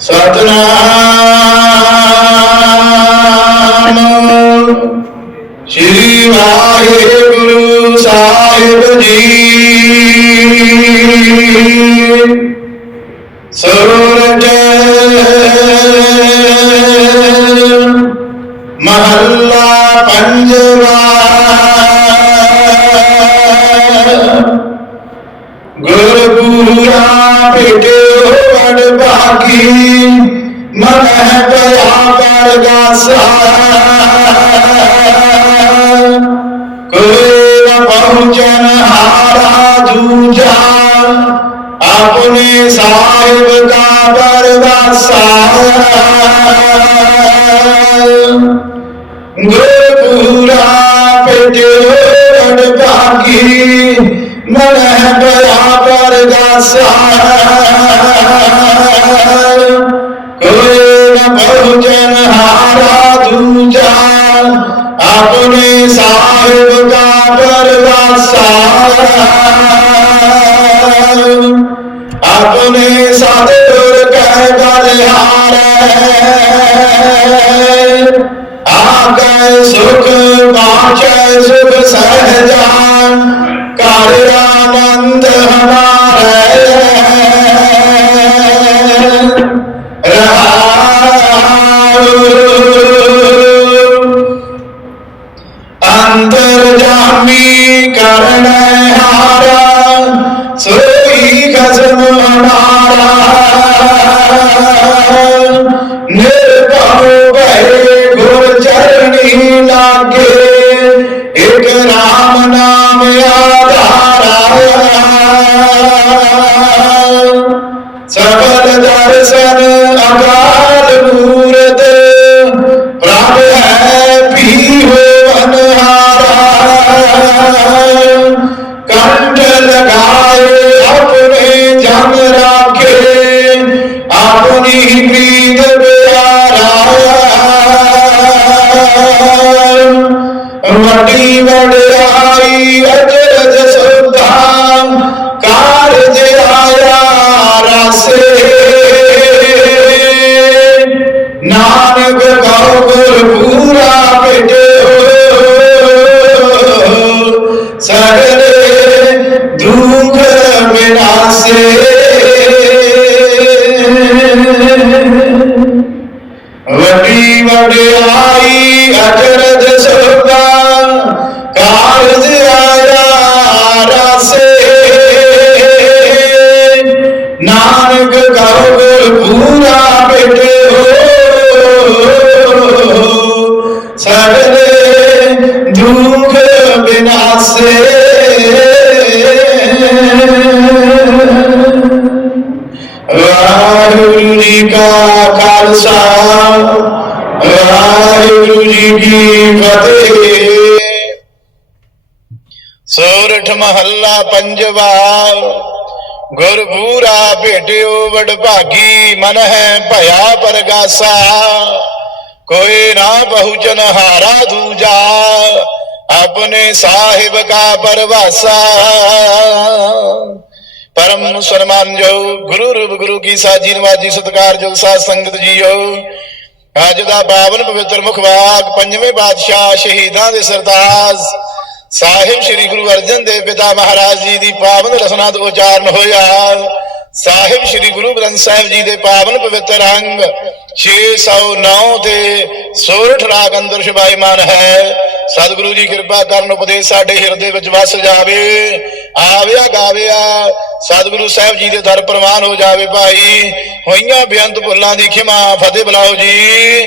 ਸਤਨਾਮ। ਸ੍ਰੀ ਵਾਹਿਗੁਰੂ ਸਾਹਿਬ ਜੀ। ਸੋਰਠ ਮਹੱਲਾ ਪੰਜਵਾ। ਗੁਰਪੂਰਾ ਭੇਟਿਓ ਵਡ ਭਾਗੀ ਮਨ ਹੈ ਪਿਆ ਪਰਗਾਸਾ ਕੋਈ ਨ ਪਹੁੰਚਨ ਹਾਰਾ ਦੂਜਾ ਆਪਣੇ ਸਾਹਿਬ ਕਾ ਪਰਵਾਸਾ ਗੁਰਪੂਰਾ ਭੇਟਿਓ ਵਡ ਭਾਗੀ ਮਨ ਹੈ ਪਿਆ ਪਰਗਾਸਾ ਹਾਰਾ ਦੂਜਾ ਆਪਣੇ ਸਾਹਿਬ ਕਾ ਪਰਵਾਸਾ ਆਪਣੇ ਸਤਿਗੁਰ ਕਹਿ ਬਲਿਹਾਰੈ ਆਗੈ ਸੁਖ ਬਾਚੈ ਸੁਖ ਸਹਜਾ ਕਰ ਆਨੰਦ ਰਹਾਉ ਲਾਗੇ ਇਕ ਰਾਮ ਨਾਮ ਆ ਵੱਡੀ ਵਡਿਆਈ ਅਜਰਜ ਸੁਧਾ ਕਾਰਜ ਆਇਆ ਰਸੇ। ਨਾਨਕ ਕਉ ਗੁਰ ਪੂਰਾ ਭੇਟਿਓ ਸਗਲੇ ਦੁਖ ਵਿਨਾਸੇ ਵੱਡੀ ਵਡਿਆਈ ਅਚਰਜ ਸੁਭਾ ਨਾਨਕ ਕਉ ਗੁਰ ਪੂਰਾ ਸਗਲੇ ਦੁਖ ਬਿਨਾਸੇ ਵਾਹਿਗੁਰੂ ਜੀ ਕਾ ਖਾਲਸਾ ਵਾਹਿਗੁਰੂ ਜੀ ਕੀ ਫਤਿਹ ਸੋਰਠ ਮਹੱਲਾ ਪੰਜਵਾ ਗੁਰਪੂਰਾ ਭੇਟਿਓ ਵਡਭਾਗੀ, ਮਨ ਹੈ ਭਇਆ ਪਰਗਾਸਾ। ਕੋਈ ਨਾ ਪਹੁੰਚਨ ਹਾਰਾ ਦੂਜਾ, ਆਪਣੇ ਸਾਹਿਬ ਕਾ ਪਰਵਾਸਾ। ਪਰਮ ਸਨਮਾਨ ਜੋ ਗੁਰੂ ਰੂਪ ਗੁਰੂ ਕੀ ਸਾਜੀ ਨਵਾਜੀ ਸਤਕਾਰ ਜੋ ਸਾਧ ਸੰਗਤ ਜੀਓ। ਅੱਜ ਦਾ ਪਾਵਨ ਪਵਿੱਤਰ ਮੁਖਵਾਕ ਪੰਜਵੇਂ ਬਾਦਸ਼ਾਹ ਸ਼ਹੀਦਾਂ ਦੇ ਸਰਤਾਜ। ਸਾਹਿਬ ਸ੍ਰੀ ਗੁਰੂ ਅਰਜਨ ਦੇਵ ਪਿਤਾ ਮਹਾਰਾਜ ਜੀ ਦੀ ਪਾਵਨ ਰਸਨਾ ਤੋਂ ਉਚਾਰਨ ਹੋਇਆ। ਸਾਹਿਬ ਸ੍ਰੀ ਗੁਰੂ ਗ੍ਰੰਥ ਸਾਹਿਬ ਜੀ ਦੇ ਪਾਵਨ ਪਵਿੱਤਰ ਅੰਗ 609 ਤੇ ਸੋਰਠ ਰਾਗ ਅੰਦਰ ਸ਼ਬਾਈਮਾਨ ਹੈ। ਸਤਿਗੁਰੂ ਜੀ ਕਿਰਪਾ ਕਰਨ ਉਪਦੇਸ਼ ਸਾਡੇ ਹਿਰਦੇ ਵਿੱਚ ਵਸ ਜਾਵੇ। ਆਵਿਆ ਗਾਵਿਆ, ਸਤਿਗੁਰੂ ਸਾਹਿਬ ਜੀ ਦੇ ਦਰ ਪ੍ਰਵਾਨ ਹੋ ਜਾਵੇ ਭਾਈ। ਹੋਈਆਂ ਬੇਅੰਤ ਭੁੱਲਾਂ ਦੀ ਖਿਮਾ ਫਤਿਹ ਬੁਲਾਓ ਜੀ।